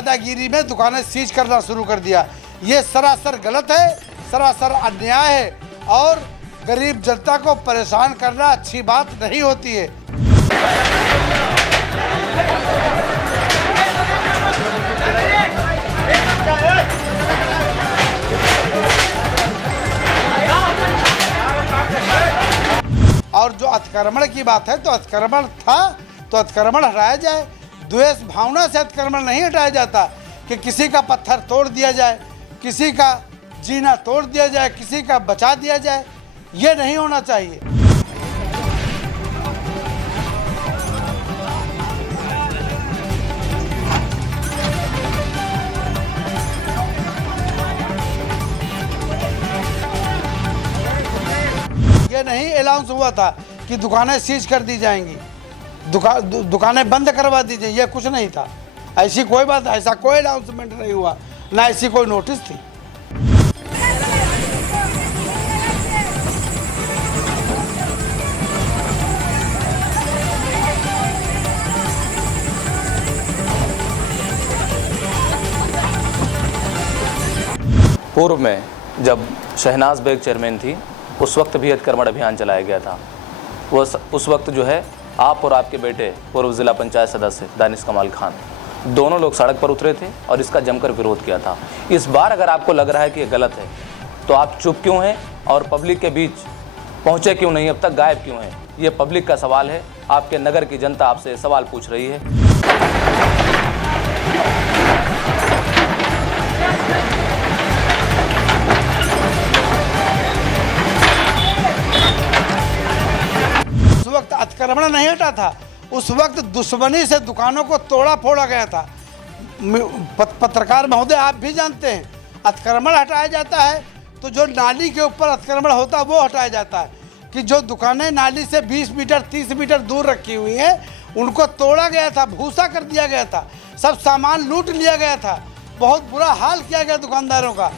दादागिरी में दुकानें सीज करना शुरू कर दिया। ये सरासर गलत है, सरासर अन्याय है और गरीब जनता को परेशान करना अच्छी बात नहीं होती है। और जो अतिक्रमण की बात है तो अतिक्रमण था तो अतिक्रमण हटाया जाए। द्वेष भावना से अतिक्रमण नहीं हटाया जाता कि किसी का पत्थर तोड़ दिया जाए, किसी का जीना तोड़ दिया जाए, किसी का बचा दिया जाए, ये नहीं होना चाहिए। ये नहीं अनाउंस हुआ था कि दुकानें सीज कर दी जाएंगी, दुकानें बंद करवा दी जाएंगी, ये कुछ नहीं था। ऐसी कोई बात, ऐसा कोई अनाउंसमेंट नहीं हुआ, ना ऐसी कोई नोटिस थी। पूर्व में जब शहनाज बेग चेयरमैन थी उस वक्त भी अतिक्रमण अभियान चलाया गया था। उस वक्त जो है आप और आपके बेटे पूर्व ज़िला पंचायत सदस्य दानिश कमाल खान दोनों लोग सड़क पर उतरे थे और इसका जमकर विरोध किया था। इस बार अगर आपको लग रहा है कि ये गलत है तो आप चुप क्यों हैं और पब्लिक के बीच पहुंचे क्यों नहीं, अब तक गायब क्यों हैं? ये पब्लिक का सवाल है। आपके नगर की जनता आपसे सवाल पूछ रही है। वक्त अतिक्रमण नहीं हटा था, उस वक्त दुश्मनी से दुकानों को तोड़ा फोड़ा गया था। पत्रकार महोदय आप भी जानते हैं, अतिक्रमण हटाया जाता है तो जो नाली के ऊपर अतिक्रमण होता है वो हटाया जाता है कि जो दुकानें नाली से 20 मीटर 30 मीटर दूर रखी हुई हैं उनको तोड़ा गया था, भूसा कर दिया गया था, सब सामान लूट लिया गया था, बहुत बुरा हाल किया गया दुकानदारों का।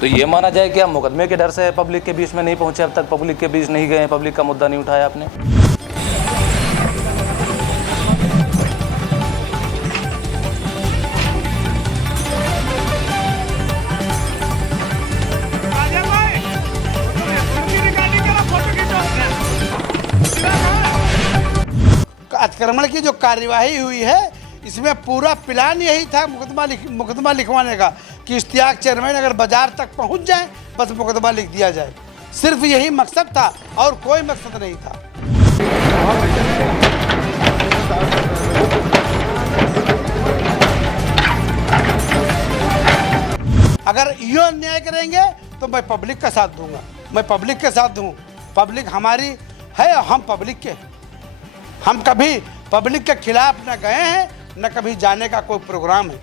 तो ये माना जाए कि आप मुकदमे के डर से पब्लिक के बीच में नहीं पहुंचे, अब तक पब्लिक के बीच नहीं गए, पब्लिक का मुद्दा नहीं उठाया आपने? अतिक्रमण की जो कार्यवाही हुई है इसमें पूरा प्लान यही था मुकदमा लिखवाने का कि इश्तियाक चेयरमैन अगर बाजार तक पहुंच जाए बस मुकदमा लिख दिया जाए। सिर्फ यही मकसद था और कोई मकसद नहीं था। अगर यो अन्याय करेंगे तो मैं पब्लिक का साथ दूंगा, मैं पब्लिक के साथ दूं। पब्लिक हमारी है, हम पब्लिक के, हम कभी पब्लिक के खिलाफ न गए हैं न कभी जाने का कोई प्रोग्राम है।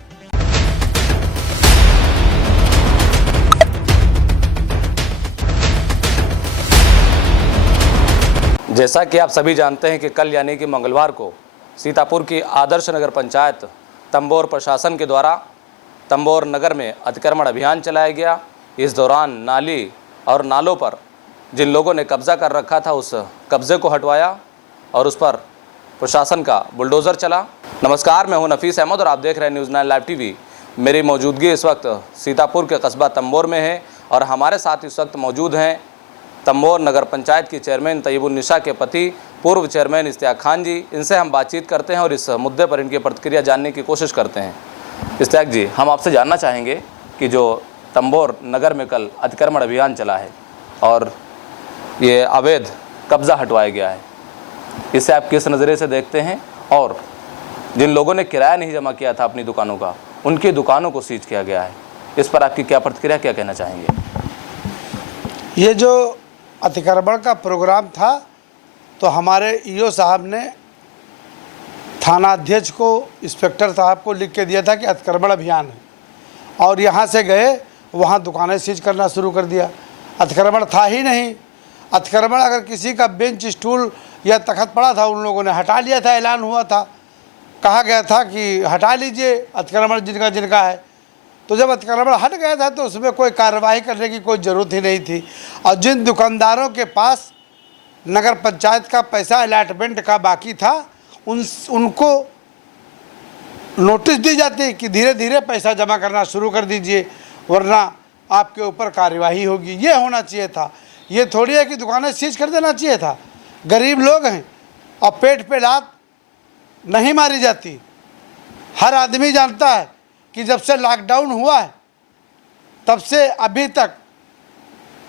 जैसा कि आप सभी जानते हैं कि कल यानी कि मंगलवार को सीतापुर की आदर्श नगर पंचायत तंबोर प्रशासन के द्वारा तंबोर नगर में अतिक्रमण अभियान चलाया गया। इस दौरान नाली और नालों पर जिन लोगों ने कब्जा कर रखा था उस कब्जे को हटवाया और उस पर प्रशासन का बुलडोज़र चला। नमस्कार, मैं हूं नफीस अहमद और आप देख रहे हैं न्यूज़ 9 लाइव टीवी। मेरी मौजूदगी इस वक्त सीतापुर के कस्बा तंबोर में है और हमारे साथ इस वक्त मौजूद हैं तंबोर नगर पंचायत की चेयरमैन तैयबुन्निसा के पति पूर्व चेयरमैन इश्तियाक खान जी। इनसे हम बातचीत करते हैं और इस मुद्दे पर इनकी प्रतिक्रिया जानने की कोशिश करते हैं। इश्तियाक जी, हम आपसे जानना चाहेंगे कि जो तंबोर नगर में कल अतिक्रमण अभियान चला है और ये अवैध कब्ज़ा हटवाया गया है, इसे आप किस नज़रिए से देखते हैं? और जिन लोगों ने किराया नहीं जमा किया था अपनी दुकानों का, उनकी दुकानों को सीज किया गया है, इस पर आपकी क्या प्रतिक्रिया, क्या कहना चाहेंगे? ये जो अतिक्रमण का प्रोग्राम था तो हमारे ईओ साहब ने थाना अध्यक्ष को, इंस्पेक्टर साहब को लिख के दिया था कि अतिक्रमण अभियान है और यहाँ से गए वहाँ दुकानें सीज करना शुरू कर दिया। अतिक्रमण था ही नहीं। अतिक्रमण अगर किसी का बेंच स्टूल या तख्त पड़ा था उन लोगों ने हटा लिया था, ऐलान हुआ था, कहा गया था कि हटा लीजिए अतिक्रमण जिनका है। तो जब अतिक्रमण हट गया था तो उसमें कोई कार्रवाई करने की कोई ज़रूरत ही नहीं थी। और जिन दुकानदारों के पास नगर पंचायत का पैसा अलॉटमेंट का बाकी था उनको नोटिस दी जाती कि धीरे धीरे पैसा जमा करना शुरू कर दीजिए, वरना आपके ऊपर कार्यवाही होगी। ये होना चाहिए था। ये थोड़ी है कि दुकानें सीज कर देना चाहिए था। गरीब लोग हैं और पेट पे लात नहीं मारी जाती। हर आदमी जानता है कि जब से लॉकडाउन हुआ है तब से अभी तक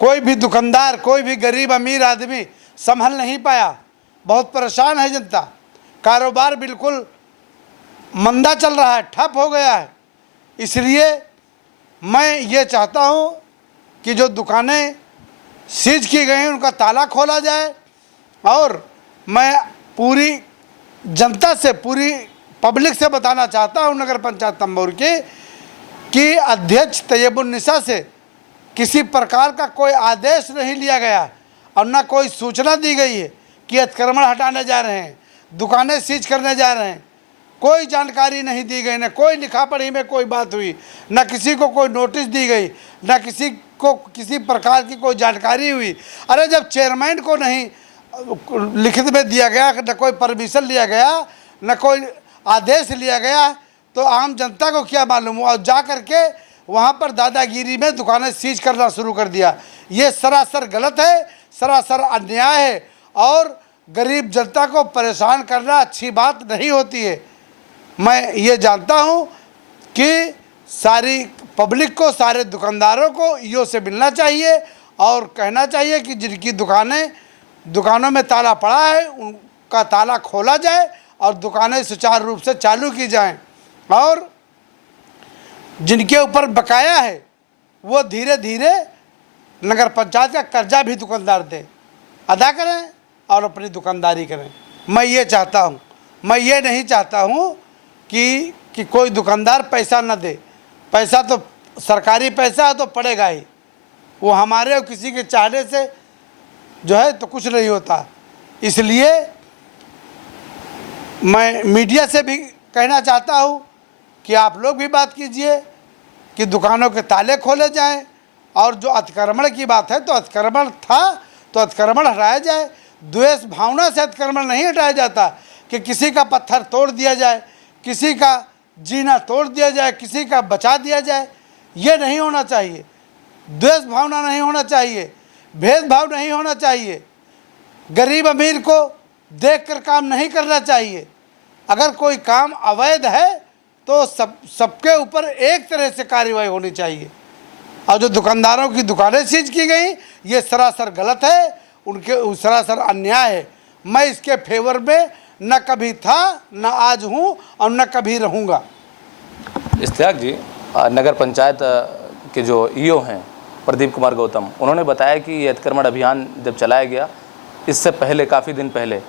कोई भी दुकानदार, कोई भी गरीब अमीर आदमी संभल नहीं पाया। बहुत परेशान है जनता। कारोबार बिल्कुल मंदा चल रहा है, ठप हो गया है। इसलिए मैं ये चाहता हूँ कि जो दुकानें सीज की गई हैं उनका ताला खोला जाए। और मैं पूरी जनता से, पूरी पब्लिक से बताना चाहता हूँ नगर पंचायत तंबोर की कि अध्यक्ष तैयबुन्निसा से किसी प्रकार का कोई आदेश नहीं लिया गया और ना कोई सूचना दी गई है कि अतिक्रमण हटाने जा रहे हैं, दुकानें सीज करने जा रहे हैं। कोई जानकारी नहीं दी गई, न कोई लिखा पढ़ी में कोई बात हुई, न किसी को कोई नोटिस दी गई, न किसी को किसी प्रकार की कोई जानकारी हुई। अरे जब चेयरमैन को नहीं लिखित में दिया गया, न कोई परमिशन लिया गया, न कोई आदेश लिया गया, तो आम जनता को क्या मालूम हुआ। और जा करके वहाँ पर दादागिरी में दुकानें सीज करना शुरू कर दिया। ये सरासर गलत है, सरासर अन्याय है और गरीब जनता को परेशान करना अच्छी बात नहीं होती है। मैं ये जानता हूँ कि सारी पब्लिक को, सारे दुकानदारों को ईओ से मिलना चाहिए और कहना चाहिए कि जिनकी दुकानों में ताला पड़ा है उनका ताला खोला जाए और दुकानें सुचारू रूप से चालू की जाएं। और जिनके ऊपर बकाया है वो धीरे धीरे नगर पंचायत का कर्जा भी दुकानदार दे अदा करें और अपनी दुकानदारी करें। मैं ये चाहता हूँ। मैं ये नहीं चाहता हूँ कि कोई दुकानदार पैसा न दे। पैसा तो सरकारी पैसा है तो पड़ेगा ही। वो हमारे और किसी के चाहने से जो है तो कुछ नहीं होता। इसलिए मैं मीडिया से भी कहना चाहता हूँ कि आप लोग भी बात कीजिए कि दुकानों के ताले खोले जाएं। और जो अतिक्रमण की बात है तो अतिक्रमण था तो अतिक्रमण हटाया जाए। द्वेष भावना से अतिक्रमण नहीं हटाया जाता कि किसी का पत्थर तोड़ दिया जाए, किसी का जीना तोड़ दिया जाए, किसी का बचा दिया जाए। ये नहीं होना चाहिए। द्वेष भावना नहीं होना चाहिए, भेदभाव नहीं होना चाहिए। गरीब अमीर को देखकर काम नहीं करना चाहिए। अगर कोई काम अवैध है तो सबके ऊपर एक तरह से कार्रवाई होनी चाहिए। और जो दुकानदारों की दुकानें सीज की गई ये सरासर गलत है, उनके सरासर अन्याय है। मैं इसके फेवर में न कभी था, न आज हूँ और न कभी रहूँगा। इश्तियाक जी, नगर पंचायत के जो ईओ हैं प्रदीप कुमार गौतम, उन्होंने बताया कि ये अतिक्रमण अभियान जब चलाया गया इससे पहले काफ़ी दिन पहले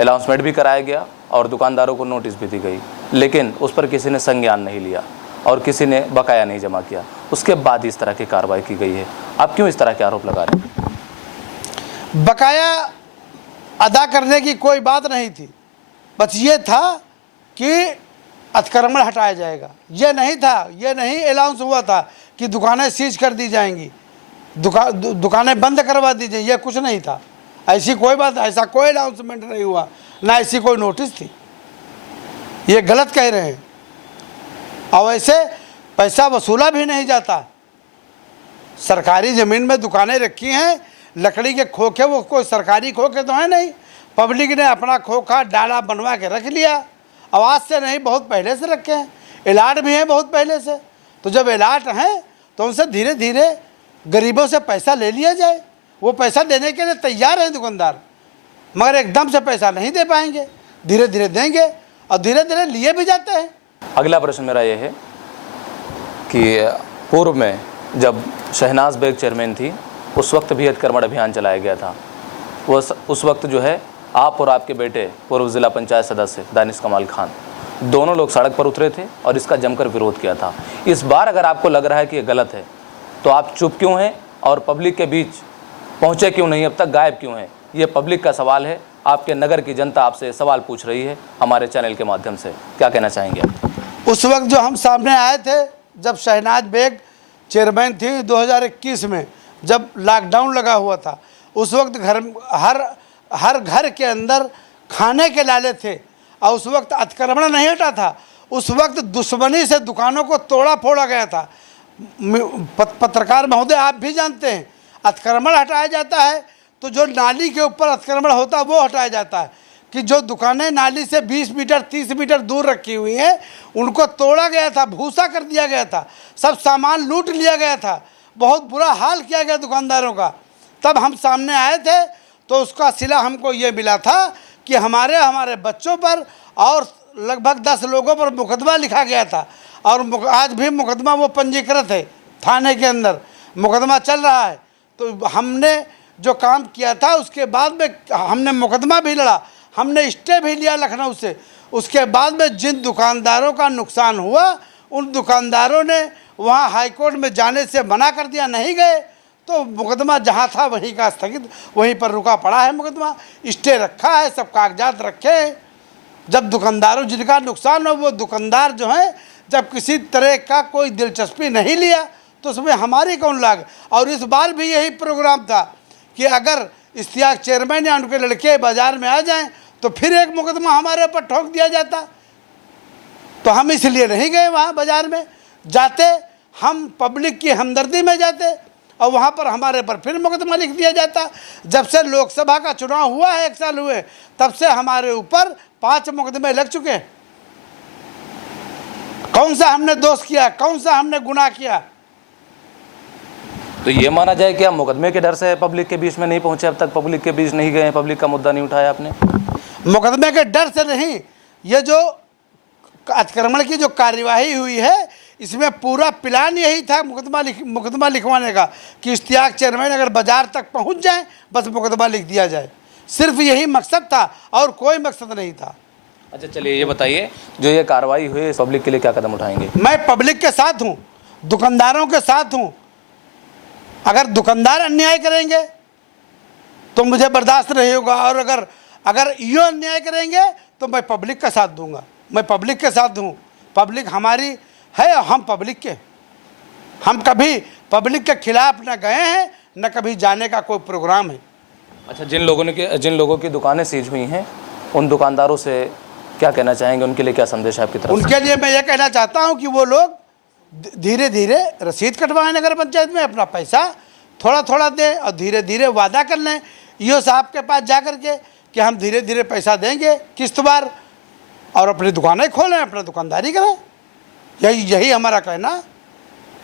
अनाउंसमेंट भी कराया गया और दुकानदारों को नोटिस भी दी गई, लेकिन उस पर किसी ने संज्ञान नहीं लिया और किसी ने बकाया नहीं जमा किया। उसके बाद इस तरह की कार्रवाई की गई है। आप क्यों इस तरह के आरोप लगा रहे हैं? बकाया अदा करने की कोई बात नहीं थी। बस ये था कि अतिक्रमण हटाया जाएगा। ये नहीं था, ये नहीं अनाउंस हुआ था कि दुकानें सीज कर दी जाएंगी, दुकानें बंद करवा दी जाएंगी। ये कुछ नहीं था। ऐसी कोई बात, ऐसा कोई अनाउंसमेंट नहीं हुआ, ना ऐसी कोई नोटिस थी। ये गलत कह रहे हैं। और वैसे पैसा वसूला भी नहीं जाता। सरकारी ज़मीन में दुकानें रखी हैं, लकड़ी के खोखे, वो कोई सरकारी खोखे तो है नहीं। पब्लिक ने अपना खोखा डाला बनवा के रख लिया। आवाज़ से नहीं, बहुत पहले से रखे हैं। इलाट भी हैं बहुत पहले से। तो जब इलाट हैं तो उनसे धीरे धीरे गरीबों से पैसा ले लिया जाए। वो पैसा देने के लिए तैयार है दुकानदार, मगर एकदम से पैसा नहीं दे पाएंगे, धीरे धीरे देंगे और धीरे धीरे लिए भी जाते हैं। अगला प्रश्न मेरा ये है कि पूर्व में जब शहनाज बेग चेयरमैन थी उस वक्त भी अतिक्रमण अभियान चलाया गया था। उस वक्त जो है आप और आपके बेटे पूर्व ज़िला पंचायत सदस्य दानिश कमाल खान दोनों लोग सड़क पर उतरे थे और इसका जमकर विरोध किया था। इस बार अगर आपको लग रहा है कि ये गलत है तो आप चुप क्यों हैं और पब्लिक के बीच पहुँचे क्यों नहीं, अब तक गायब क्यों हैं? ये पब्लिक का सवाल है। आपके नगर की जनता आपसे सवाल पूछ रही है हमारे चैनल के माध्यम से। क्या कहना चाहेंगे आप? उस वक्त जो हम सामने आए थे जब शहनाज बेग चेयरमैन थी 2021 में, जब लॉकडाउन लगा हुआ था, उस वक्त हर घर के अंदर खाने के लाले थे और उस वक्त अतिक्रमण नहीं हटा था। उस वक्त दुश्मनी से दुकानों को तोड़ा फोड़ा गया था। पत्रकार महोदय, आप भी जानते हैं, अतिक्रमण हटाया जाता है तो जो नाली के ऊपर अतिक्रमण होता है वो हटाया जाता है, कि जो दुकानें नाली से 20 मीटर 30 मीटर दूर रखी हुई हैं उनको तोड़ा गया था, भूसा कर दिया गया था, सब सामान लूट लिया गया था, बहुत बुरा हाल किया गया दुकानदारों का। तब हम सामने आए थे तो उसका सिला हमको ये मिला था कि हमारे बच्चों पर और लगभग 10 लोगों पर मुकदमा लिखा गया था और आज भी मुकदमा वो पंजीकृत है, थाने के अंदर मुकदमा चल रहा है। तो हमने जो काम किया था उसके बाद में हमने मुकदमा भी लड़ा, हमने स्टे भी लिया लखनऊ से। उसके बाद में जिन दुकानदारों का नुकसान हुआ उन दुकानदारों ने वहाँ हाईकोर्ट में जाने से मना कर दिया, नहीं गए, तो मुकदमा जहाँ था वहीं का स्थगित, वहीं पर रुका पड़ा है मुकदमा, स्टे रखा है, सब कागजात रखे हैं। जब दुकानदारों जिनका नुकसान हो वो दुकानदार जो हैं जब किसी तरह का कोई दिलचस्पी नहीं लिया तो उसमें हमारी कौन लाग। और इस बार भी यही प्रोग्राम था कि अगर इश्तियाक चेयरमैन या उनके लड़के बाज़ार में आ जाएं तो फिर एक मुकदमा हमारे ऊपर ठोक दिया जाता। तो हम इसलिए नहीं गए वहाँ बाज़ार में, जाते हम पब्लिक की हमदर्दी में जाते और वहाँ पर हमारे पर फिर मुकदमा लिख दिया जाता। जब से लोकसभा का चुनाव हुआ है, 1 साल हुए, तब से हमारे ऊपर 5 मुकदमे लग चुके हैं। कौन सा हमने दोष किया, कौन सा हमने गुनाह किया? तो ये माना जाए कि आप मुकदमे के डर से पब्लिक के बीच में नहीं पहुंचे, अब तक पब्लिक के बीच नहीं गए, पब्लिक का मुद्दा नहीं उठाया आपने? मुकदमे के डर से नहीं, ये जो अतिक्रमण की जो कार्यवाही हुई है इसमें पूरा प्लान यही था मुकदमा लिखवाने का कि इश्तियाक चेयरमैन अगर बाजार तक पहुंच जाए बस मुकदमा लिख दिया जाए, सिर्फ यही मकसद था और कोई मकसद नहीं था। अच्छा चलिए ये बताइए, जो ये कार्रवाई हुई पब्लिक के लिए क्या कदम उठाएंगे? मैं पब्लिक के साथ हूँ, दुकानदारों के साथ हूँ। अगर दुकानदार अन्याय करेंगे तो मुझे बर्दाश्त नहीं होगा और अगर ये अन्याय करेंगे तो मैं पब्लिक का साथ दूंगा। मैं पब्लिक के साथ हूँ, पब्लिक हमारी है और हम पब्लिक के, हम कभी पब्लिक के खिलाफ न गए हैं न कभी जाने का कोई प्रोग्राम है। अच्छा, जिन लोगों की दुकानें सीज हुई हैं उन दुकानदारों से क्या कहना चाहेंगे, उनके लिए क्या संदेश है आपकी तरफ से? उनके लिए मैं ये कहना चाहता हूँ कि वो लोग धीरे धीरे रसीद कटवाएं नगर पंचायत में, अपना पैसा थोड़ा थोड़ा दें और धीरे धीरे वादा कर लें ईओ साहब के पास जा कर के कि हम धीरे धीरे पैसा देंगे किस्तवार, और अपनी दुकानें खोलें, अपना दुकानदारी करें। यही हमारा कहना।